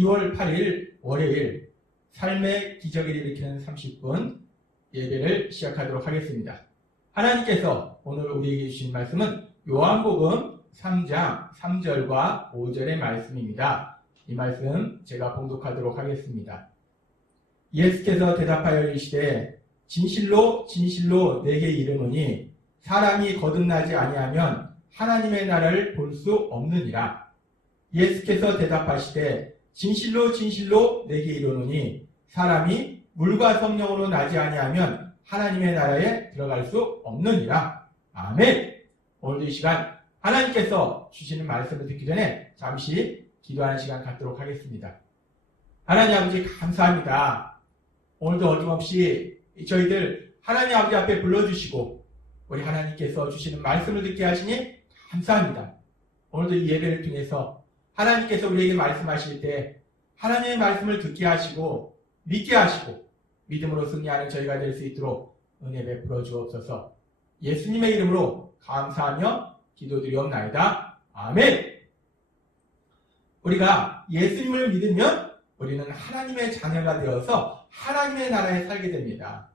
2월 8일 월요일 삶의 기적을 일으키는 30분 예배를 시작하도록 하겠습니다. 하나님께서 오늘 우리에게 주신 말씀은 요한복음 3장 3절과 5절의 말씀입니다. 이 말씀 제가 봉독하도록 하겠습니다. 예수께서 대답하여 이르시되 진실로 진실로 내게 이르노니 사람이 거듭나지 아니하면 하나님의 나라를 볼 수 없느니라. 예수께서 대답하시되 진실로 진실로 내게 이르노니 사람이 물과 성령으로 나지 아니하면 하나님의 나라에 들어갈 수 없느니라. 아멘. 오늘도 이 시간 하나님께서 주시는 말씀을 듣기 전에 잠시 기도하는 시간 갖도록 하겠습니다. 하나님 아버지 감사합니다. 오늘도 어김없이 저희들 하나님 아버지 앞에 불러주시고 우리 하나님께서 주시는 말씀을 듣게 하시니 감사합니다. 오늘도 이 예배를 통해서 하나님께서 우리에게 말씀하실 때 하나님의 말씀을 듣게 하시고 믿게 하시고 믿음으로 승리하는 저희가 될 수 있도록 은혜 베풀어 주옵소서. 예수님의 이름으로 감사하며 기도드리옵나이다. 아멘. 우리가 예수님을 믿으면 우리는 하나님의 자녀가 되어서 하나님의 나라에 살게 됩니다.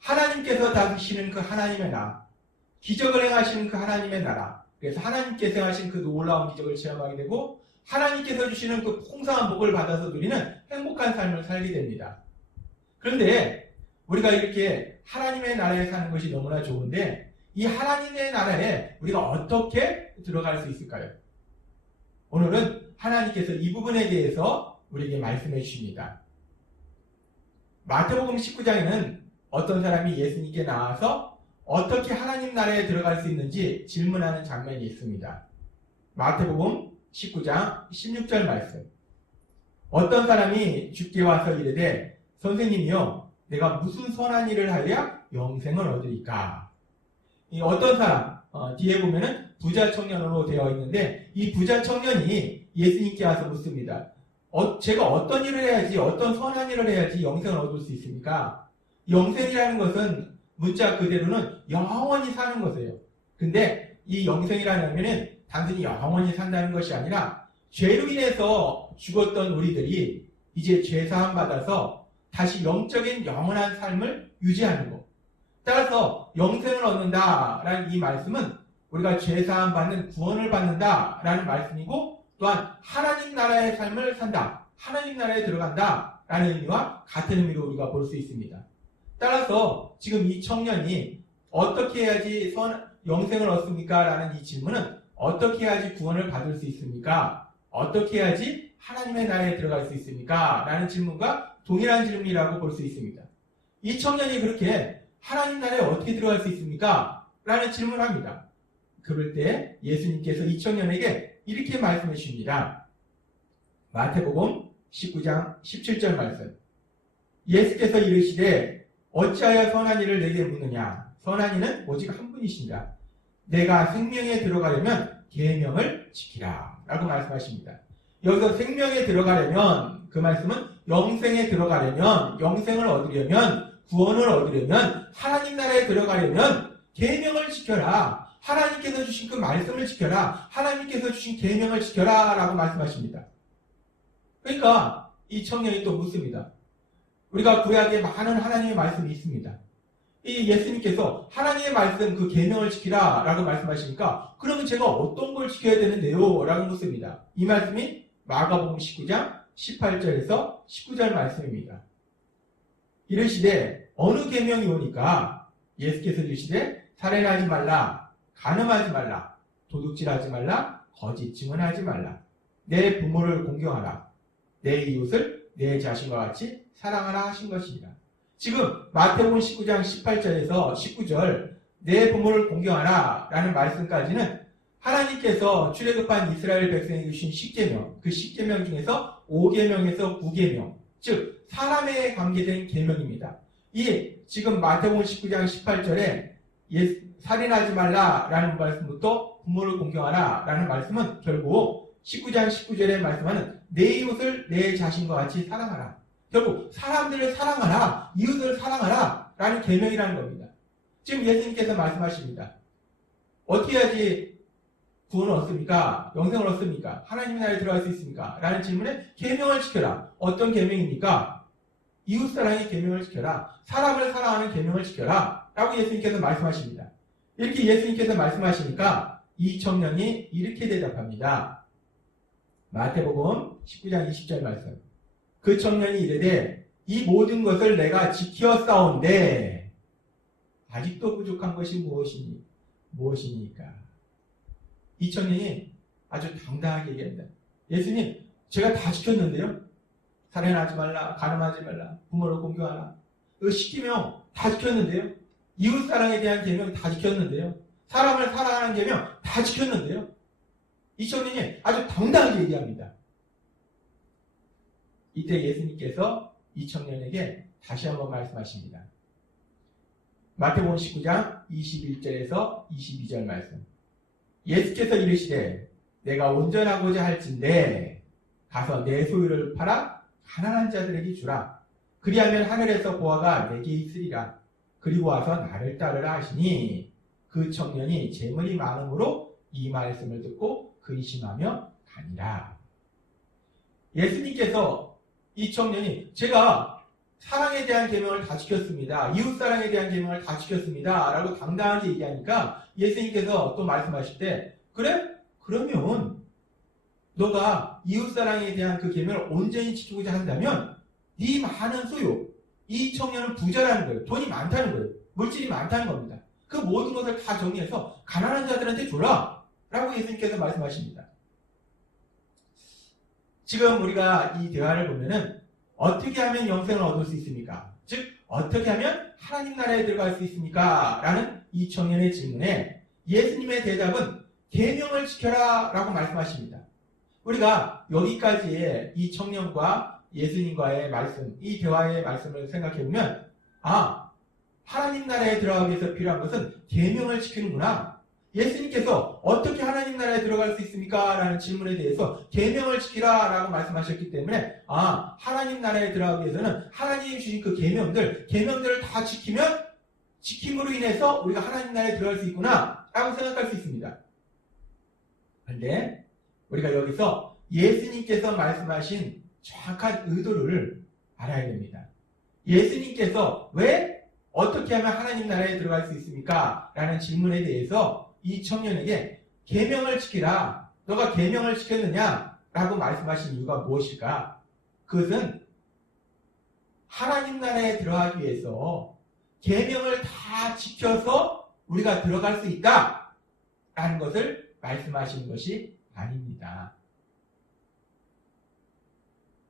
하나님께서 다스리시는 그 하나님의 나라, 기적을 행하시는 그 하나님의 나라, 그래서 하나님께서 하신 그 놀라운 기적을 체험하게 되고 하나님께서 주시는 그 풍성한 복을 받아서 누리는 행복한 삶을 살게 됩니다. 그런데 우리가 이렇게 하나님의 나라에 사는 것이 너무나 좋은데 이 하나님의 나라에 우리가 어떻게 들어갈 수 있을까요? 오늘은 하나님께서 이 부분에 대해서 우리에게 말씀해 주십니다. 마태복음 19장에는 어떤 사람이 예수님께 나와서 어떻게 하나님 나라에 들어갈 수 있는지 질문하는 장면이 있습니다. 마태복음 19장 16절 말씀. 어떤 사람이 주께 와서 이르되 선생님이요 내가 무슨 선한 일을 하여야 영생을 얻으리까? 이 어떤 사람 뒤에 보면은 부자 청년으로 되어 있는데 이 부자 청년이 예수님께 와서 묻습니다. 제가 어떤 일을 해야지 어떤 선한 일을 해야지 영생을 얻을 수 있습니까? 영생이라는 것은 문자 그대로는 영원히 사는 것이에요. 근데 이 영생이라는 의미는 단순히 영원히 산다는 것이 아니라 죄로 인해서 죽었던 우리들이 이제 죄사함 받아서 다시 영적인 영원한 삶을 유지하는 것. 따라서 영생을 얻는다라는 이 말씀은 우리가 죄사함 받는 구원을 받는다라는 말씀이고 또한 하나님 나라의 삶을 산다. 하나님 나라에 들어간다라는 의미와 같은 의미로 우리가 볼 수 있습니다. 따라서 지금 이 청년이 어떻게 해야지 영생을 얻습니까? 라는 이 질문은 어떻게 해야지 구원을 받을 수 있습니까? 어떻게 해야지 하나님의 나라에 들어갈 수 있습니까? 라는 질문과 동일한 질문이라고 볼 수 있습니다. 이 청년이 그렇게 하나님 나라에 어떻게 들어갈 수 있습니까? 라는 질문을 합니다. 그럴 때 예수님께서 이 청년에게 이렇게 말씀해 주십니다. 마태복음 19장 17절 말씀. 예수께서 이르시되 어찌하여 선한 일을 내게 묻느냐? 선한 이는 오직 한 분이십니다. 내가 생명에 들어가려면 계명을 지키라 라고 말씀하십니다. 여기서 생명에 들어가려면 그 말씀은 영생에 들어가려면 영생을 얻으려면 구원을 얻으려면 하나님 나라에 들어가려면 계명을 지켜라. 하나님께서 주신 그 말씀을 지켜라. 하나님께서 주신 계명을 지켜라 라고 말씀하십니다. 그러니까 이 청년이 또 묻습니다. 우리가 구약에 많은 하나님의 말씀이 있습니다. 이 예수님께서 하나님의 말씀 그 계명을 지키라 라고 말씀하시니까 그러면 제가 어떤 걸 지켜야 되는데요? 라고 묻습니다. 이 말씀이 마가복음 19장 18절에서 19절 말씀입니다. 이르시되 어느 계명이 오니까 예수께서 이르시되 살인하지 말라, 간음하지 말라, 도둑질하지 말라, 거짓 증언하지 말라, 내 부모를 공경하라, 내 이웃을 내 자신과 같이 사랑하라 하신 것이니라. 지금 마태복음 19장 18절에서 19절 내 부모를 공경하라 라는 말씀까지는 하나님께서 출애굽한 이스라엘 백성에게 주신 10계명, 그 10계명 중에서 5계명에서 9계명, 즉 사람에 관계된 계명입니다. 이 지금 마태복음 19장 18절에 살인하지 말라 라는 말씀부터 부모를 공경하라 라는 말씀은 결국 19장 19절에 말씀하는 내 이웃을 내 자신과 같이 사랑하라. 결국 사람들을 사랑하라, 이웃을 사랑하라 라는 계명이라는 겁니다. 지금 예수님께서 말씀하십니다. 어떻게 해야지 구원을 얻습니까? 영생을 얻습니까? 하나님 나라에 들어갈 수 있습니까? 라는 질문에 계명을 지켜라. 어떤 계명입니까? 이웃사랑의 계명을 지켜라. 사람을 사랑하는 계명을 지켜라. 라고 예수님께서 말씀하십니다. 이렇게 예수님께서 말씀하시니까 이 청년이 이렇게 대답합니다. 마태복음 19장 20절 말씀. 그 청년이 이르되 이 모든 것을 내가 지켰사온데 아직도 부족한 것이 무엇이니까? 이 청년이 아주 당당하게 얘기합니다. 예수님, 제가 다 지켰는데요. 살인하지 말라, 간음하지 말라, 부모를 공경하라. 그 10계명 다 지켰는데요. 이웃사랑에 대한 계명 다 지켰는데요. 사람을 사랑하는 계명 다 지켰는데요. 이 청년이 아주 당당하게 얘기합니다. 이때 예수님께서 이 청년에게 다시 한번 말씀하십니다. 마태복음 19장 21절에서 22절 말씀. 예수께서 이르시되 내가 온전하고자 할진대 가서 내 소유를 팔아 가난한 자들에게 주라. 그리하면 하늘에서 보화가 내게 있으리라. 그리고 와서 나를 따르라 하시니 그 청년이 재물이 많음으로 이 말씀을 듣고 근심하며 가니라. 예수님께서 이 청년이 제가 사랑에 대한 계명을 다 지켰습니다. 이웃사랑에 대한 계명을 다 지켰습니다. 라고 당당하게 얘기하니까 예수님께서 또 말씀하실 때 그래? 그러면 너가 이웃사랑에 대한 그 계명을 온전히 지키고자 한다면 네 많은 소유, 이 청년은 부자라는 거예요. 돈이 많다는 거예요. 물질이 많다는 겁니다. 그 모든 것을 다 정리해서 가난한 자들한테 줘라. 라고 예수님께서 말씀하십니다. 지금 우리가 이 대화를 보면은 어떻게 하면 영생을 얻을 수 있습니까? 즉 어떻게 하면 하나님 나라에 들어갈 수 있습니까? 라는 이 청년의 질문에 예수님의 대답은 계명을 지켜라 라고 말씀하십니다. 우리가 여기까지의 이 청년과 예수님과의 말씀, 이 대화의 말씀을 생각해보면 하나님 나라에 들어가기 위해서 필요한 것은 계명을 지키는구나. 예수님께서 어떻게 하나님 나라에 들어갈 수 있습니까? 라는 질문에 대해서 계명을 지키라 라고 말씀하셨기 때문에 하나님 나라에 들어가기 위해서는 하나님이 주신 그 계명들을 다 지킴으로 인해서 우리가 하나님 나라에 들어갈 수 있구나 라고 생각할 수 있습니다. 그런데 우리가 여기서 예수님께서 말씀하신 정확한 의도를 알아야 됩니다. 예수님께서 왜 어떻게 하면 하나님 나라에 들어갈 수 있습니까? 라는 질문에 대해서 이 청년에게 계명을 지키라. 너가 계명을 지켰느냐? 라고 말씀하신 이유가 무엇일까? 그것은 하나님 나라에 들어가기 위해서 계명을 다 지켜서 우리가 들어갈 수 있다. 라는 것을 말씀하시는 것이 아닙니다.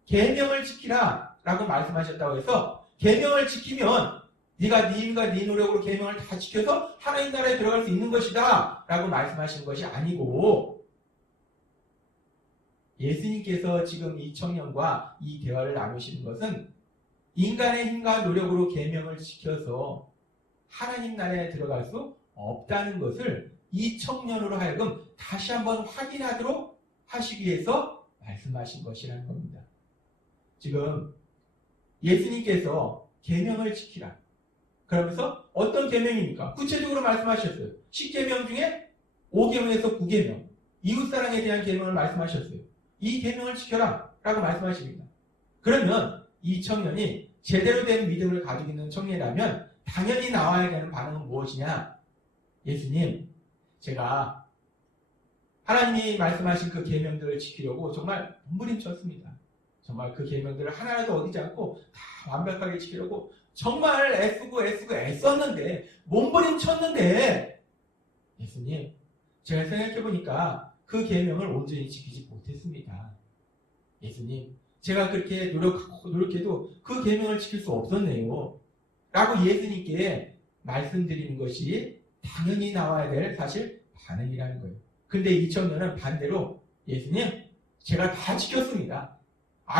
계명을 지키라 라고 말씀하셨다고 해서 계명을 지키면 네가 네 힘과 네 노력으로 계명을 다 지켜서 하나님 나라에 들어갈 수 있는 것이다 라고 말씀하신 것이 아니고 예수님께서 지금 이 청년과 이 대화를 나누시는 것은 인간의 힘과 노력으로 계명을 지켜서 하나님 나라에 들어갈 수 없다는 것을 이 청년으로 하여금 다시 한번 확인하도록 하시기 위해서 말씀하신 것이라는 겁니다. 지금 예수님께서 계명을 지키라. 그러면서 어떤 계명입니까? 구체적으로 말씀하셨어요. 10계명 중에 5계명에서 9계명. 이웃사랑에 대한 계명을 말씀하셨어요. 이 계명을 지켜라 라고 말씀하십니다. 그러면 이 청년이 제대로 된 믿음을 가지고 있는 청년이라면 당연히 나와야 되는 반응은 무엇이냐? 예수님, 제가 하나님이 말씀하신 그 계명들을 지키려고 정말 몸부림쳤습니다. 정말 그 계명들을 하나라도 어기지 않고 다 완벽하게 지키려고 정말 애썼는데 몸부림쳤는데 예수님, 제가 생각해보니까 그 계명을 온전히 지키지 못했습니다. 예수님, 제가 그렇게 노력해도 그 계명을 지킬 수 없었네요. 라고 예수님께 말씀드리는 것이 당연히 나와야 될 사실 반응이라는 거예요. 근데 이 청년은 반대로 예수님, 제가 다 지켰습니다.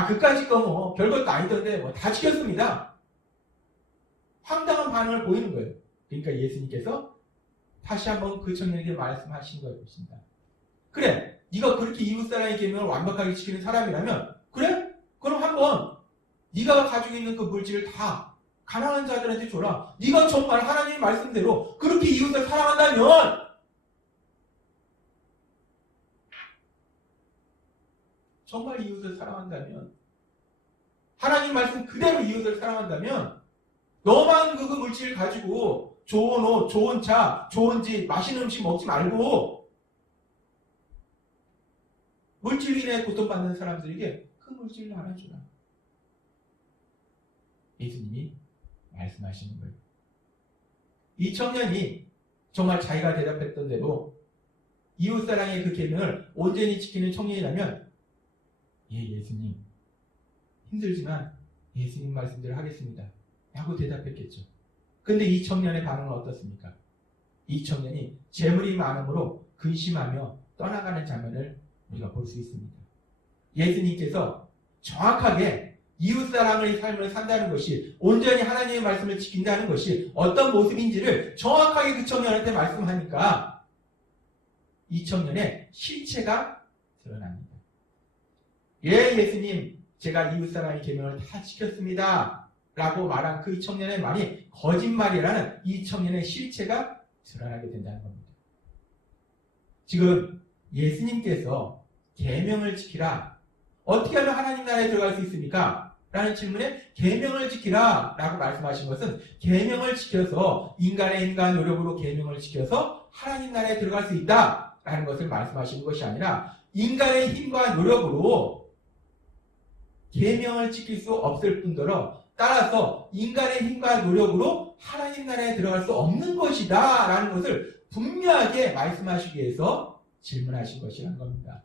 그까짓 거 뭐 별것도 아니던데 뭐 다 지켰습니다. 황당한 반응을 보이는 거예요. 그러니까 예수님께서 다시 한번 그 청년에게 말씀하신 것입니다. 그래, 네가 그렇게 이웃사랑의 계명을 완벽하게 지키는 사람이라면 그래? 그럼 한번 네가 가지고 있는 그 물질을 다 가난한 자들한테 줘라. 네가 정말 하나님의 말씀대로 그렇게 이웃을 사랑한다면 정말 이웃을 사랑한다면, 하나님 말씀 그대로 이웃을 사랑한다면, 너만 그 물질을 가지고 좋은 옷, 좋은 차, 좋은 집, 맛있는 음식 먹지 말고 물질로 인해 고통받는 사람들에게 그 물질을 나눠주라. 예수님이 말씀하시는 거예요. 이 청년이 정말 자기가 대답했던 대로 이웃사랑의 그 계명을 온전히 지키는 청년이라면, 예, 예수님, 힘들지만 예수님 말씀대로 하겠습니다 라고 대답했겠죠. 근데 이 청년의 반응은 어떻습니까? 이 청년이 재물이 많음으로 근심하며 떠나가는 장면을 우리가 볼 수 있습니다. 예수님께서 정확하게 이웃사랑의 삶을 산다는 것이, 온전히 하나님의 말씀을 지킨다는 것이 어떤 모습인지를 정확하게 그 청년한테 말씀하니까 이 청년의 실체가 드러납니다. 예, 예수님, 제가 이웃사랑의 계명을 다 지켰습니다 라고 말한 그 청년의 말이 거짓말이라는 이 청년의 실체가 드러나게 된다는 겁니다. 지금 예수님께서 계명을 지키라, 어떻게 하면 하나님 나라에 들어갈 수 있습니까? 라는 질문에 계명을 지키라 라고 말씀하신 것은, 계명을 지켜서 인간의 노력으로 계명을 지켜서 하나님 나라에 들어갈 수 있다 라는 것을 말씀하시는 것이 아니라, 인간의 힘과 노력으로 계명을 지킬 수 없을 뿐더러 따라서 인간의 힘과 노력으로 하나님 나라에 들어갈 수 없는 것이다 라는 것을 분명하게 말씀하시기 위해서 질문하신 것이라는 겁니다.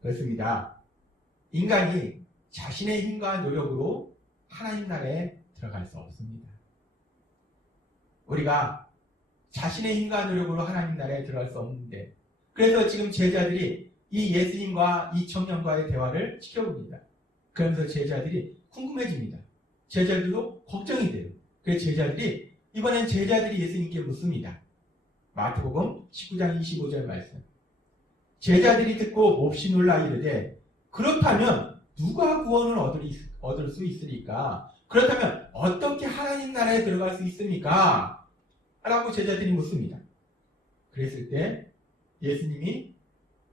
그렇습니다. 인간이 자신의 힘과 노력으로 하나님 나라에 들어갈 수 없습니다. 우리가 자신의 힘과 노력으로 하나님 나라에 들어갈 수 없는데, 그래서 지금 제자들이 이 예수님과 이 청년과의 대화를 지켜봅니다. 그러면서 제자들이 궁금해집니다. 제자들도 걱정이 돼요. 그래서 이번엔 제자들이 예수님께 묻습니다. 마태복음 19장 25절 말씀. 제자들이 듣고 몹시 놀라 이르되, 그렇다면 누가 구원을 얻을 수 있으리까? 그렇다면 어떻게 하나님 나라에 들어갈 수 있습니까? 라고 제자들이 묻습니다. 그랬을 때 예수님이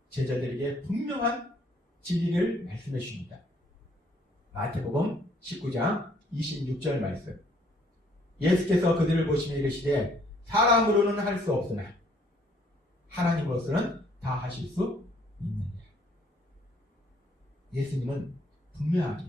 제자들에게 분명한 진리를 말씀해 주십니다. 마태복음 19장 26절 말씀. 예수께서 그들을 보시며 이르시되, 사람으로는 할 수 없으나 하나님으로서는 다 하실 수 있느니라. 예수님은 분명하게,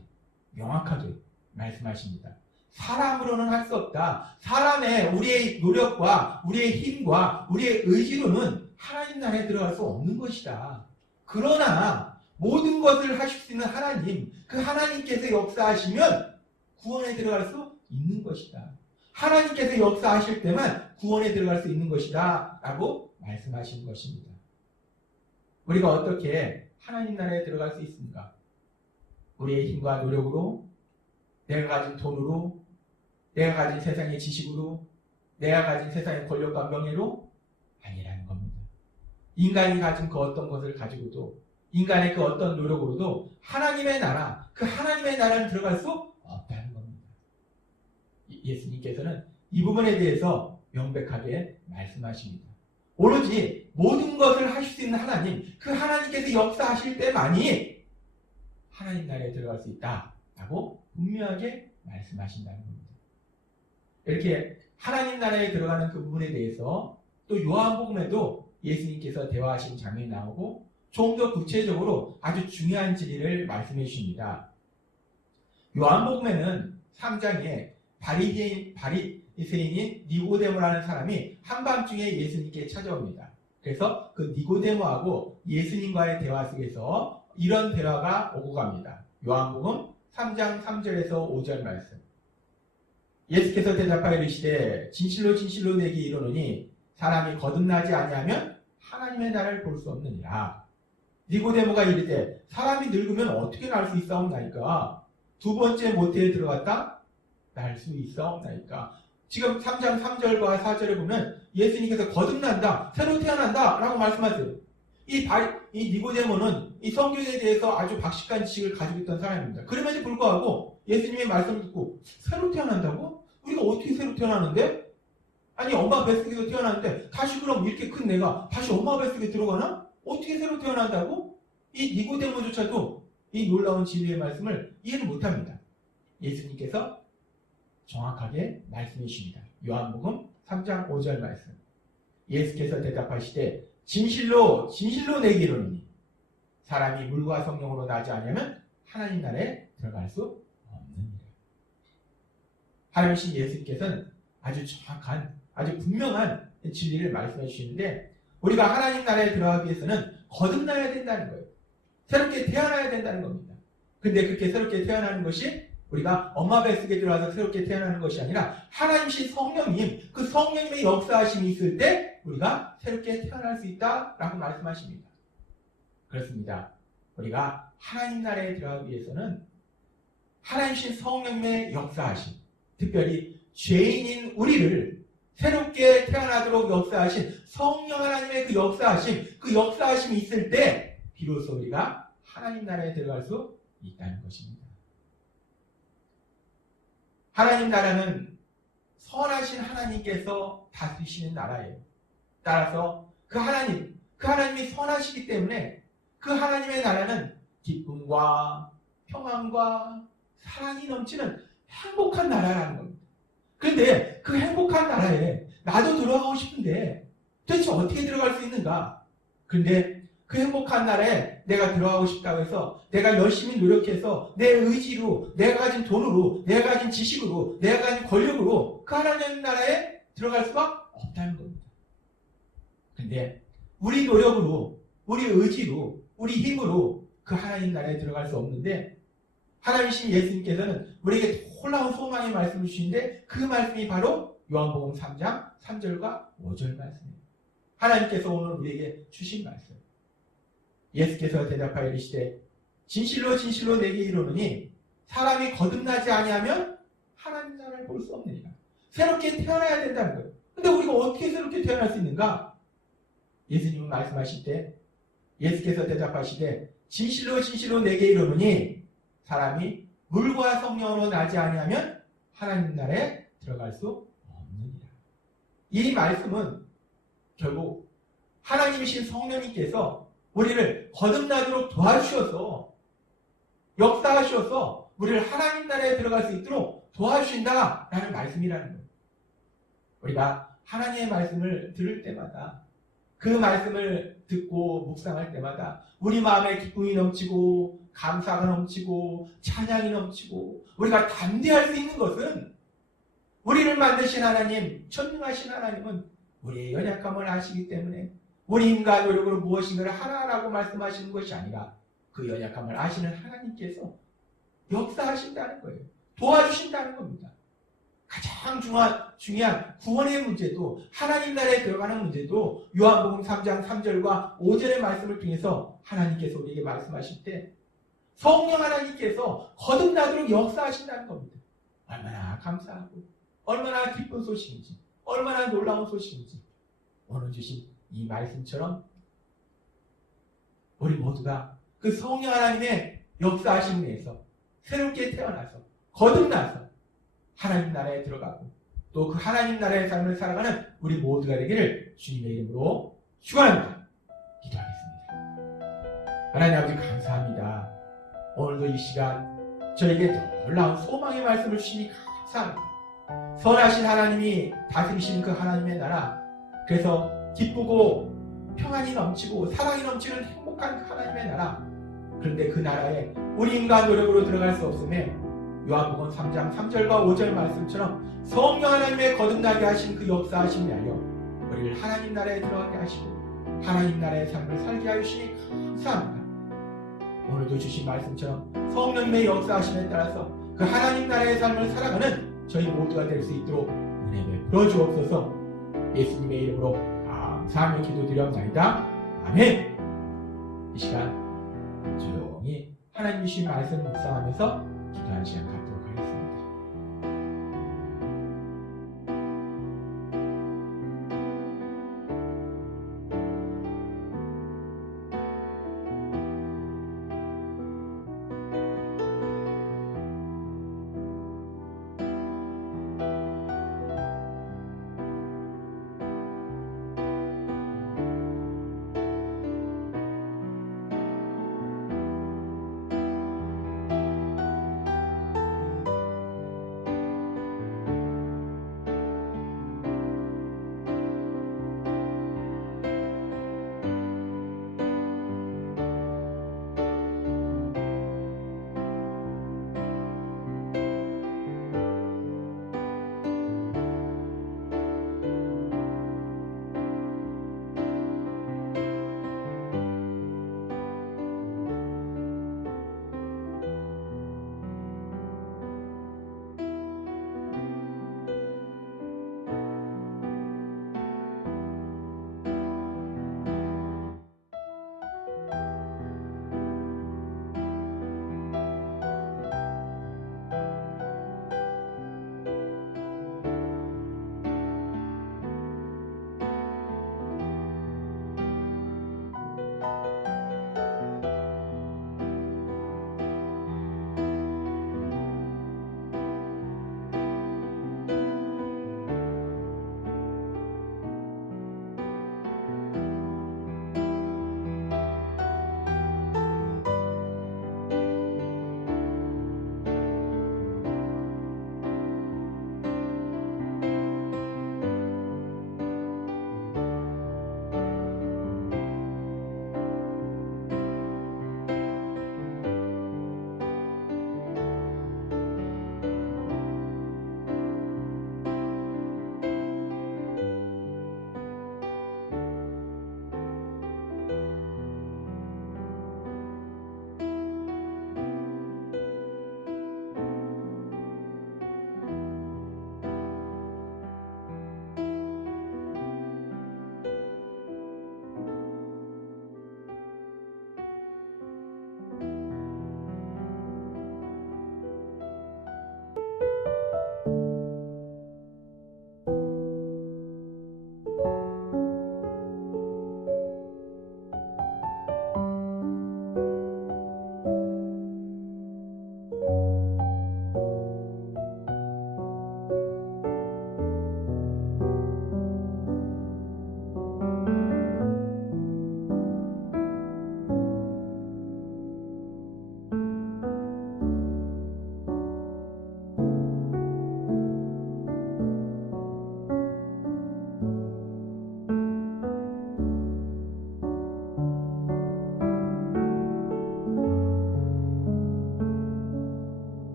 명확하게 말씀하십니다. 사람으로는 할 수 없다. 사람의, 우리의 노력과 우리의 힘과 우리의 의지로는 하나님 나라에 들어갈 수 없는 것이다. 그러나 모든 것을 하실 수 있는 하나님, 그 하나님께서 역사하시면 구원에 들어갈 수 있는 것이다. 하나님께서 역사하실 때만 구원에 들어갈 수 있는 것이다 라고 말씀하신 것입니다. 우리가 어떻게 하나님 나라에 들어갈 수 있습니까? 우리의 힘과 노력으로, 내가 가진 돈으로, 내가 가진 세상의 지식으로, 내가 가진 세상의 권력과 명예로? 아니라는 겁니다. 인간이 가진 그 어떤 것을 가지고도, 인간의 그 어떤 노력으로도 하나님의 나라, 그 하나님의 나라는 들어갈 수 없다는 겁니다. 예수님께서는 이 부분에 대해서 명백하게 말씀하십니다. 오로지 모든 것을 하실 수 있는 하나님, 그 하나님께서 역사하실 때만이 하나님 나라에 들어갈 수 있다라고 분명하게 말씀하신다는 겁니다. 이렇게 하나님 나라에 들어가는 그 부분에 대해서 또 요한복음에도 예수님께서 대화하신 장면이 나오고, 좀 더 구체적으로 아주 중요한 진리를 말씀해 주십니다. 요한복음에는 3장에 바리새인인 니고데모라는 사람이 한밤중에 예수님께 찾아옵니다. 그래서 그 니고데모하고 예수님과의 대화 속에서 이런 대화가 오고 갑니다. 요한복음 3장 3절에서 5절 말씀. 예수께서 대답하여 이르시되, 진실로 진실로 내게 이르노니 사람이 거듭나지 아니하면 하나님의 나라를 볼 수 없느니라. 니고데모가 이르되, 사람이 늙으면 어떻게 날 수 있사옵나이까? 두 번째 모태에 들어갔다 날 수 있사옵나이까? 지금 3장 3절과 4절에 보면 예수님께서 거듭난다, 새로 태어난다 라고 말씀하세요. 이 니고데모는 이 성경에 대해서 아주 박식한 지식을 가지고 있던 사람입니다. 그럼에도 불구하고 예수님의 말씀을 듣고, 새로 태어난다고? 우리가 어떻게 새로 태어나는데? 아니, 엄마 뱃속에서 태어났는데 다시 그럼 이렇게 큰 내가 다시 엄마 뱃속에 들어가나? 어떻게 새로 태어난다고? 이 니고데모조차도 이 놀라운 진리의 말씀을 이해를 못합니다. 예수님께서 정확하게 말씀해 주십니다. 요한복음 3장 5절 말씀. 예수께서 대답하시되 진실로 진실로 내게 이르노니 사람이 물과 성령으로 나지 않으면 하나님 나라에 들어갈 수 없느니라. 하나님이신 예수님께서는 아주 정확한, 아주 분명한 진리를 말씀해 주시는데, 우리가 하나님 나라에 들어가기 위해서는 거듭나야 된다는 거예요. 새롭게 태어나야 된다는 겁니다. 근데 그렇게 새롭게 태어나는 것이 우리가 엄마 뱃속에 들어와서 새롭게 태어나는 것이 아니라 하나님이신 성령님, 그 성령님의 역사하심이 있을 때 우리가 새롭게 태어날 수 있다라고 말씀하십니다. 그렇습니다. 우리가 하나님 나라에 들어가기 위해서는 하나님이신 성령님의 역사하심, 특별히 죄인인 우리를 새롭게 태어나도록 역사하신 성령 하나님의 그 역사하심이 있을 때 비로소 우리가 하나님 나라에 들어갈 수 있다는 것입니다. 하나님 나라는 선하신 하나님께서 다스리시는 나라예요. 따라서 그 하나님이 선하시기 때문에 그 하나님의 나라는 기쁨과 평안과 사랑이 넘치는 행복한 나라라는 겁니다. 그런데 그 행복한 나라에 나도 들어가고 싶은데 도대체 어떻게 들어갈 수 있는가? 그런데 그 행복한 나라에 내가 들어가고 싶다고 해서 내가 열심히 노력해서 내 의지로, 내가 가진 돈으로, 내가 가진 지식으로, 내가 가진 권력으로 그 하나님 나라에 들어갈 수가 없다는 겁니다. 그런데 우리 노력으로, 우리 의지로, 우리 힘으로 그 하나님 나라에 들어갈 수 없는데, 하나님이신 예수님께서는 우리에게 놀라운 소망의 말씀을 주시는데, 그 말씀이 바로 요한복음 3장 3절과 5절 말씀입니다. 하나님께서 오늘 우리에게 주신 말씀. 예수께서 대답하여 이르시되 진실로 진실로 내게 이르노니 사람이 거듭나지 아니하면 하나님 나라를 볼 수 없느니라. 새롭게 태어나야 된다는 거예요. 근데 우리가 어떻게 새롭게 태어날 수 있는가? 예수님은 말씀하실 때 예수께서 대답하시되 진실로 진실로 내게 이르노니 사람이 물과 성령으로 나지 아니하면 하나님 나라에 들어갈 수 없느니라. 이 말씀은 결국 하나님이신 성령님께서 우리를 거듭나도록 도와주셔서, 역사하셔서 우리를 하나님 나라에 들어갈 수 있도록 도와주신다라는 말씀이라는 거예요. 우리가 하나님의 말씀을 들을 때마다, 그 말씀을 듣고 묵상할 때마다 우리 마음에 기쁨이 넘치고 감사가 넘치고 찬양이 넘치고 우리가 담대할 수 있는 것은, 우리를 만드신 하나님, 전능하신 하나님은 우리의 연약함을 아시기 때문에 우리 힘과 노력으로 무엇인가를 하라라고 말씀하시는 것이 아니라 그 연약함을 아시는 하나님께서 역사하신다는 거예요. 도와주신다는 겁니다. 가장 중요한 구원의 문제도, 하나님 나라에 들어가는 문제도 요한복음 3장 3절과 5절의 말씀을 통해서 하나님께서 우리에게 말씀하실 때 성령 하나님께서 거듭나도록 역사하신다는 겁니다. 얼마나 감사하고 얼마나 기쁜 소식인지, 얼마나 놀라운 소식인지, 오늘 주신 이 말씀처럼 우리 모두가 그 성령 하나님의 역사하심에 의해서 새롭게 태어나서 거듭나서 하나님 나라에 들어가고 또 그 하나님 나라의 삶을 살아가는 우리 모두가 되기를 주님의 이름으로 축원합니다. 기도하겠습니다. 하나님 아버지 감사합니다. 오늘도 이 시간 저에게 놀라운 소망의 말씀을 주시니 감사합니다. 선하신 하나님이 다스리시는 그 하나님의 나라, 그래서 기쁘고 평안이 넘치고 사랑이 넘치는 행복한 그 하나님의 나라, 그런데 그 나라에 우리 인간 노력으로 들어갈 수 없음에 요한복음 3장 3절과 5절 말씀처럼 성령 하나님의 거듭나게 하신 그 역사하심이 아니여 우리를 하나님 나라에 들어가게 하시고 하나님 나라의 삶을 살게 하시니 감사합니다. 오늘도 주신 말씀처럼 성령님의 역사하심에 따라서 그 하나님 나라의 삶을 살아가는 저희 모두가 될 수 있도록 은혜 베풀어 주옵소서. 예수님의 이름으로 감사하며 기도드렸나이다. 아멘. 이 시간 조용히 하나님 주신 말씀을 묵상하면서 기도하는 시간 갖도록